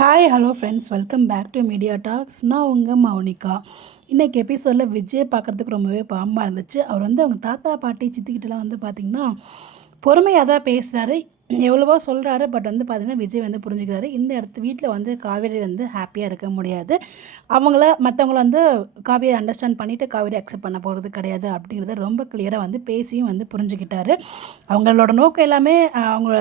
Hi hello friends, welcome back to media talks. நான் உங்கள் மௌனிகா. இன்றைக்கி எபிசோடில் விஜய் பார்க்குறதுக்கு ரொம்பவே பாவமாக இருந்துச்சு. அவர் அவங்க தாத்தா பாட்டி சித்திக்கிட்டலாம் பார்த்திங்கன்னா பொறுமையாக தான் பேசுகிறாரு, எவ்வளவோ சொல்கிறாரு. பட் பார்த்திங்கன்னா விஜய் புரிஞ்சுக்கிறாரு. இந்த வீட்டில் காவேரி ஹாப்பியாக இருக்க முடியாது. மற்றவங்கள காவேரி அண்டர்ஸ்டாண்ட் பண்ணிவிட்டு காவேரி அக்செப்ட் பண்ண போகிறது கிடையாது அப்படிங்கிறத ரொம்ப கிளியராக பேசியும் புரிஞ்சுக்கிட்டாரு. அவங்களோட நோக்கம் எல்லாமே அவங்க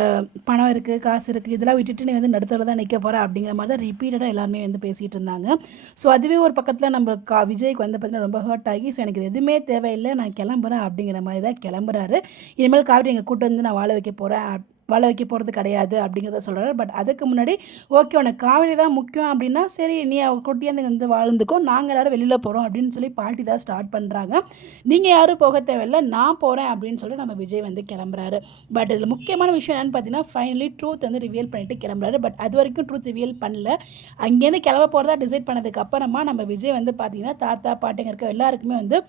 பணம் இருக்குது, காசு இருக்குது, இதெல்லாம் விட்டுட்டு நீ நடுத்தர தான் நிற்க போகிற அப்படிங்கிற மாதிரி தான் ரிப்பீட்டடாக எல்லாருமே பேசிகிட்டு இருந்தாங்க. ஸோ அதுவே ஒரு பக்கத்தில் நம்ம விஜய்க்கு பார்த்திங்கன்னா ரொம்ப ஹர்ட் ஆகி, ஸோ எனக்கு எதுவுமே தேவையில்லை, நான் கிளம்புறேன் அப்படிங்கிற மாதிரி தான் கிளம்புறாரு. இனிமேல் காவேரி எங்கள் கூட்டு நான் வாழ வைக்க போகிறது கிடையாது அப்படிங்கிறத சொல்கிறாரு. பட் அதுக்கு முன்னாடி ஓகே, உனக்கு காவேரி தான் முக்கியம் அப்படின்னா சரி, நீ அவர் குட்டியாக வாழ்ந்துக்கோ, நாங்கள் எல்லோரும் வெளியில் போகிறோம் அப்படின்னு சொல்லி பாட்டி தான் ஸ்டார்ட் பண்ணுறாங்க. நீங்கள் யாரும் போக தேவையில்லை, நான் போகிறேன் அப்படின்னு சொல்லி நம்ம விஜய் கிளம்புறாரு. பட் இதில் முக்கியமான விஷயம் என்னென்னு பார்த்தீங்கன்னா, ஃபைனலி ட்ரூத் ரிவீல் பண்ணிவிட்டு கிளம்புறாரு. பட் அது வரைக்கும் ட்ரூத் ரிவீல் பண்ணல. அங்கேருந்து கிளம்ப போகிறதா டிசைட் பண்ணதுக்கு அப்புறமா நம்ம விஜய் பார்த்தீங்கன்னா தாத்தா பாட்டிங்க இருக்க எல்லாருக்குமே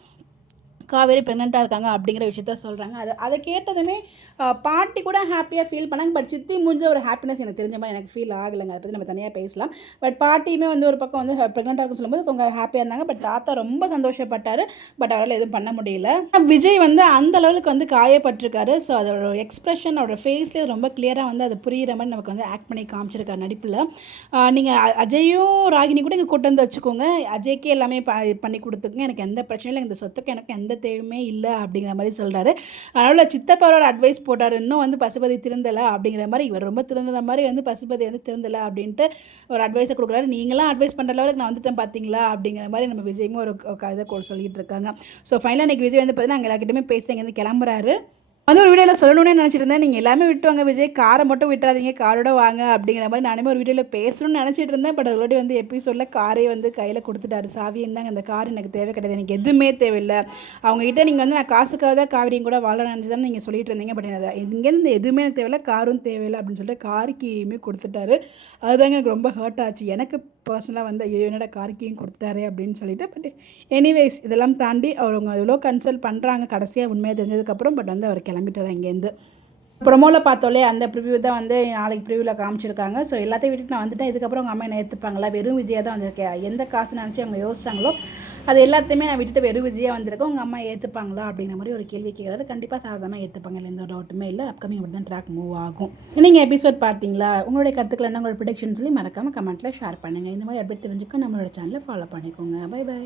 காவேரி ப்ரெக்னெண்ட்டாக இருக்காங்க அப்படிங்கிற விஷயத்த சொல்கிறாங்க. அதை கேட்டதுமே பாட்டி கூட ஹாப்பியாக ஃபீல் பண்ணாங்க. பட் சித்தி முடிஞ்ச ஒரு ஹாப்பினஸ் எனக்கு தெரிஞ்ச மாதிரி எனக்கு ஃபீல் ஆகலைங்க. அதை பற்றி நம்ம தனியாக பேசலாம். பட் பாட்டியுமே ஒரு பக்கம் ப்ரெக்னெண்ட்டாக இருக்குன்னு சொல்லும்போது அவங்க ஹாப்பியாக இருந்தாங்க. பட் தாத்தா ரொம்ப சந்தோஷப்பட்டார். பட் அவரால் எதுவும் பண்ண முடியல. விஜய் அந்த லெவலுக்கு காயப்பட்டிருக்காரு. ஸோ அதோட எக்ஸ்ப்ரெஷன், அவரோட ஃபேஸ்லேயே ரொம்ப கிளியராக அது புரிகிற மாதிரி நமக்கு ஆக்ட் பண்ணி காமிச்சிருக்காரு நடிப்பில். நீங்கள் அஜயும் ராகினி கூட இங்கே கூட்டு வச்சுக்கோங்க, அஜய்க்கே எல்லாமே பண்ணி கொடுத்துக்குங்க, எனக்கு எந்த பிரச்சனையும் இல்லை, இந்த சொத்துக்கு எனக்கு எந்த தேவையுமே இல்லை அப்படிங்கிற மாதிரி சொல்கிறாரு. அதனால் சித்தப்பாரோட அட்வைஸ் போட்டார், இன்னும் பசுபதி திருந்தலை அப்படிங்கிற மாதிரி. இவர் ரொம்ப திருந்த மாதிரி பசுபதி திருந்தலை அப்படின்ட்டு ஒரு அட்வைஸை கொடுக்குறாரு. நீங்களாம் அட்வைஸ் பண்ணுற அளவுக்கு நான் வந்துட்டேன் பார்த்தீங்களா அப்படிங்கிற மாதிரி நம்ம விஜய்மே ஒரு இதை சொல்லிட்டு இருக்காங்க. ஸோ ஃபைனலாக இன்றைக்கி விஜய் பார்த்தீங்கன்னா அங்கே எல்லாருக்கிட்டையுமே பேசுகிறேங்க, கிளம்புறாரு. ஒரு வீடியோவில் சொல்லணும்னு நினச்சிட்டு இருந்தேன். நீங்கள் எல்லாமே விட்டுவாங்க விஜய், காரை மட்டும் விட்டுறாதீங்க, காரோட வாங்க அப்படிங்கிற மாதிரி நானுமே ஒரு வீடியோவில் பேசணும்னு நினச்சிட்டு இருந்தேன். பட் அதோடய எபிசோடில் காரே கையில் கொடுத்துட்டாரு. சாவி இருந்தாங்க, அந்த கார் எனக்கு தேவை கிடையாது, எனக்கு எதுவுமே தேவையில்லை. அவங்ககிட்ட நீங்கள் நான் காசுக்காக தான் காவிரியும் கூட வாழ நினச்சி தானே நீங்கள் சொல்லிட்டு இருந்தீங்க. பட் இங்கேருந்து எதுவுமே எனக்கு தேவையில்லை, காரும் தேவையில்லை அப்படின்னு சொல்லிட்டு காருக்கையுமே கொடுத்துட்டாரு. அதுதாங்க எனக்கு ரொம்ப ஹர்ட் ஆச்சு. எனக்கு பர்சனலாக ஐயோ என்னோட கார்க்கையும் கொடுத்தாரு அப்படின்னு சொல்லிட்டு. பட் எனிவேஸ் இதெல்லாம் தாண்டி அவங்க எவ்வளோ கன்சல்ட் பண்ணுறாங்க கடைசியாக உண்மையாக தெரிஞ்சதுக்கப்புறம். பட் அவர் கிளம்பிட்டார் இங்கேருந்து. ப்ரொமோவில் பார்த்தோலே அந்த ப்ரிவ்யூ தான் நாளைக்கு ப்ரிவ்யூவில் காமிச்சிருக்காங்க. ஸோ எல்லாத்தையும் விட்டுட்டு நான் வந்துட்டேன், இதுக்கப்புறம் அவங்க அம்மா என்ன ஏற்றுப்பாங்களா, வெறும் விஜயாக தான் வந்திருக்கேன், எந்த காசு நினச்சி அவங்க யோசிச்சாங்களோ அது எல்லாத்தையுமே நான் விட்டுட்டு வெறும் விஜயாக வந்திருக்கேன், உங்கள் அம்மா ஏற்றுப்பாங்களா அப்படிங்கிற மாதிரி ஒரு கேள்வி கேட்குறாரு. கண்டிப்பாக சாதாரணமாக ஏற்றுப்பாங்க, இல்லை எந்த டவுட்டுமே இல்லை. அப்கமிங் அப்படி தான் ட்ராக் மூவ் ஆகும். நீங்கள் எபிசோட் பார்த்தீங்களா, உங்களுடைய கருத்துக்கள் என்ன, உங்களோட ப்ரிடிக்ஷன் சொல்லி மறக்காமல் கமெண்ட்டில் ஷேர் பண்ணுங்கள். இந்த மாதிரி அப்படி தெரிஞ்சுக்க நம்மளோட சேனலை ஃபாலோ பண்ணிக்கோங்க. Bye by.